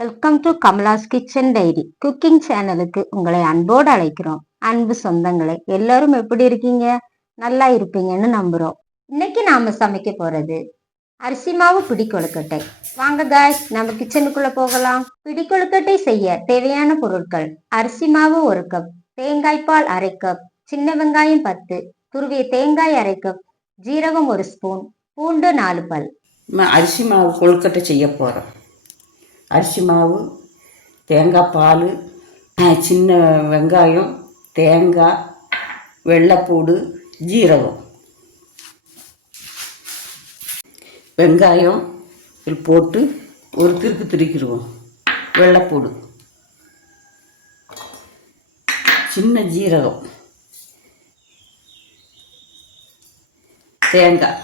Welcome to Kamala's kitchen diary cooking சேனலுக்கு உங்களை அன்போடு அழைக்கிறோம். அன்பு சொந்தங்களே, எல்லாரும் எப்படி இருக்கீங்க? நல்லா இருப்பீங்கன்னு நம்புறோம். இன்னைக்கு நாம சமைக்க போறது அரிசி மாவு பிடி கொழுக்கட்டை. வாங்க காய்ஸ், நம்ம கிச்சனுக்குள்ள போகலாம். பிடி கொழுக்கட்டை செய்ய தேவையான பொருட்கள்: அரிசி மாவு 1 கப், தேங்காய் பால் 1/2 கப், சின்ன வெங்காயம் 10, துருவிய தேங்காய் 1/2 கப், ஜீரகம் 1 ஸ்பூன், பூண்டு 4 பல். அரிசி மாவு கொழுக்கட்டை செய்ய போகிறோம். அரிசி மாவு, தேங்காய் பால், சின்ன வெங்காயம், தேங்காய், வெள்ளைப்பூடு, ஜீரகம். வெங்காயம் இதில் போட்டு ஒரு திருக்கு திரிக்கிடுவோம். வெள்ளைப்பூடு, சின்ன ஜீரகம், தேங்காய்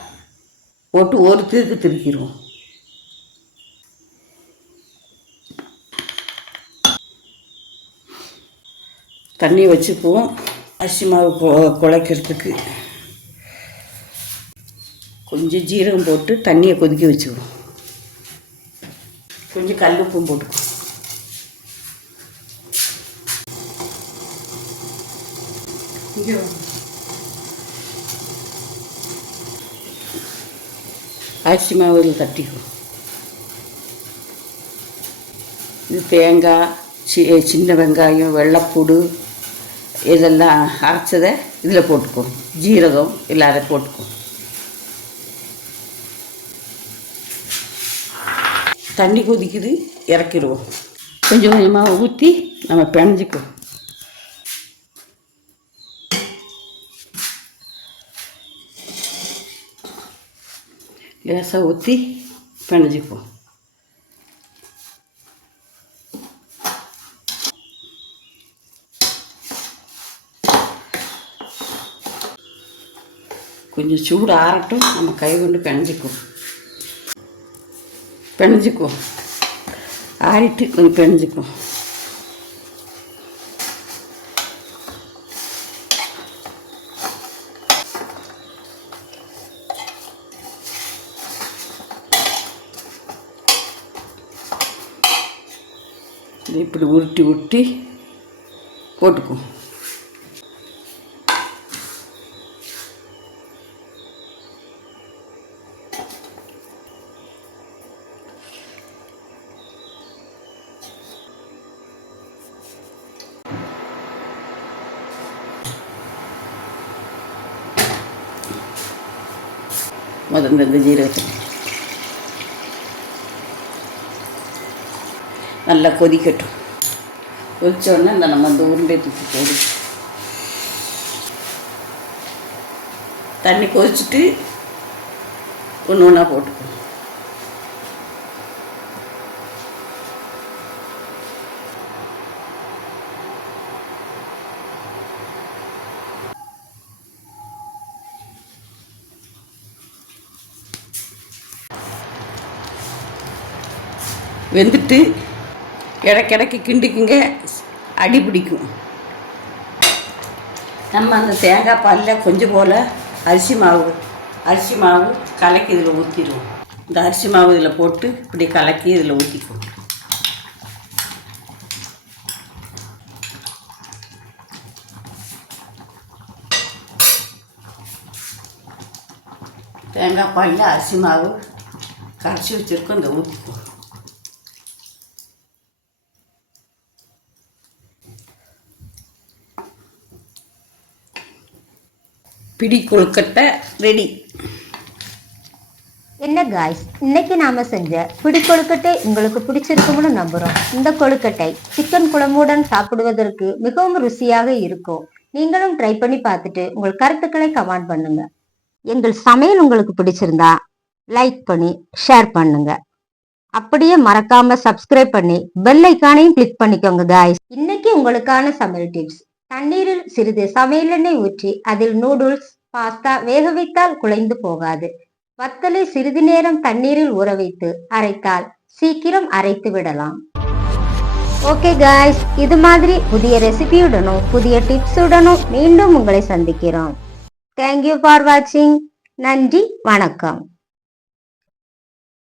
போட்டு ஒரு திருக்கு திரிக்கிடுவோம். தண்ணி வச்சுக்குவோம். அரிசி மாவு குழைக்கிறதுக்கு கொஞ்சம் ஜீரகம் போட்டு தண்ணியை கொதிக்க வச்சுக்குவோம். கொஞ்சம் கல் உப்பும் போட்டுக்குவோம். அரிசி மாவு தட்டிக்குவோம். இது தேங்காய், சின்ன வெங்காயம், வெள்ளைப்பூடு இதெல்லாம் அரைச்சதை இதில் போட்டுக்குவோம். ஜீரகம் இல்லாத போட்டுக்குவோம். தண்ணி கொதிக்குது, இறக்கிடுவோம். கொஞ்சம் கொஞ்சமாக ஊற்றி நம்ம பிணைஞ்சிக்குவோம். லேசாக ஊற்றி பிணைஞ்சிக்குவோம். கொஞ்சம் சூடு ஆறட்டும், நம்ம கை கொண்டு பிணைஞ்சிக்குவோம். ஆறிட்டு கொஞ்சம் பிணைஞ்சிக்குவோம். இப்படி உருட்டி உருட்டி போட்டுக்குவோம். முதல்ல இந்த ஜீரகத்தை நல்லா கொதிக்கட்டும். கொதிச்சோடனே நம்ம அந்த உருண்டை தூக்கி போடு. தண்ணி கொதிச்சுட்டு ஒன்று ஒன்றா போட்டுக்கணும். வெந்துட்டு இடைக்கிடைக்கு கிண்டிக்குங்க, அடி பிடிக்கும். நம்ம அந்த தேங்காய் பாலில் கொஞ்சம் போல் அரிசி மாவு கலக்கி இதில் ஊற்றிடுவோம். இந்த அரிசி மாவு இதில் போட்டு இப்படி கலக்கி இதில் ஊற்றிக்குவோம். தேங்காய் பாலில் அரிசி மாவு கரைச்சி வச்சுருக்கோம், இந்த ஊற்றிக்குவோம். பிடி கொழுக்கட்டை ரெடி. என்ன காய்ஸ், இன்னைக்கு நாம செஞ்ச பிடி கொழுக்கட்டை உங்களுக்கு பிடிச்சிருக்கும்னு நம்புறோம். இந்த கொழுக்கட்டை சிக்கன் குழம்புடன் சாப்பிடுவதற்கு மிகவும் ருசியாக இருக்கும். நீங்களும் ட்ரை பண்ணி பார்த்துட்டு உங்கள் கருத்துக்களை கமெண்ட் பண்ணுங்க. எங்கள் சமையல் உங்களுக்கு பிடிச்சிருந்தா லைக் பண்ணி ஷேர் பண்ணுங்க. அப்படியே மறக்காம சப்ஸ்கிரைப் பண்ணி பெல் ஐக்கானையும் கிளிக் பண்ணிக்கோங்க காய்ஸ். இன்னைக்கு உங்களுக்கான சமையல் டிப்ஸ்: தண்ணீரில் சிறிது சமையல் எண்ணெய் ஊற்றி அதில் நூடுல்ஸ், பாஸ்தா வேக வைத்தால் குழைந்து போகாது. வத்தலை சிறிது நேரம் தண்ணீரில் ஊற வைத்து அரைத்தால் சீக்கிரம் அரைத்து விடலாம். ஓகே காய்ஸ், இது மாதிரி புதிய ரெசிபியுடனும் புதிய டிப்ஸுடனும் மீண்டும் உங்களை சந்திக்கிறோம். தேங்க்யூ ஃபார் வாட்சிங். நன்றி, வணக்கம்.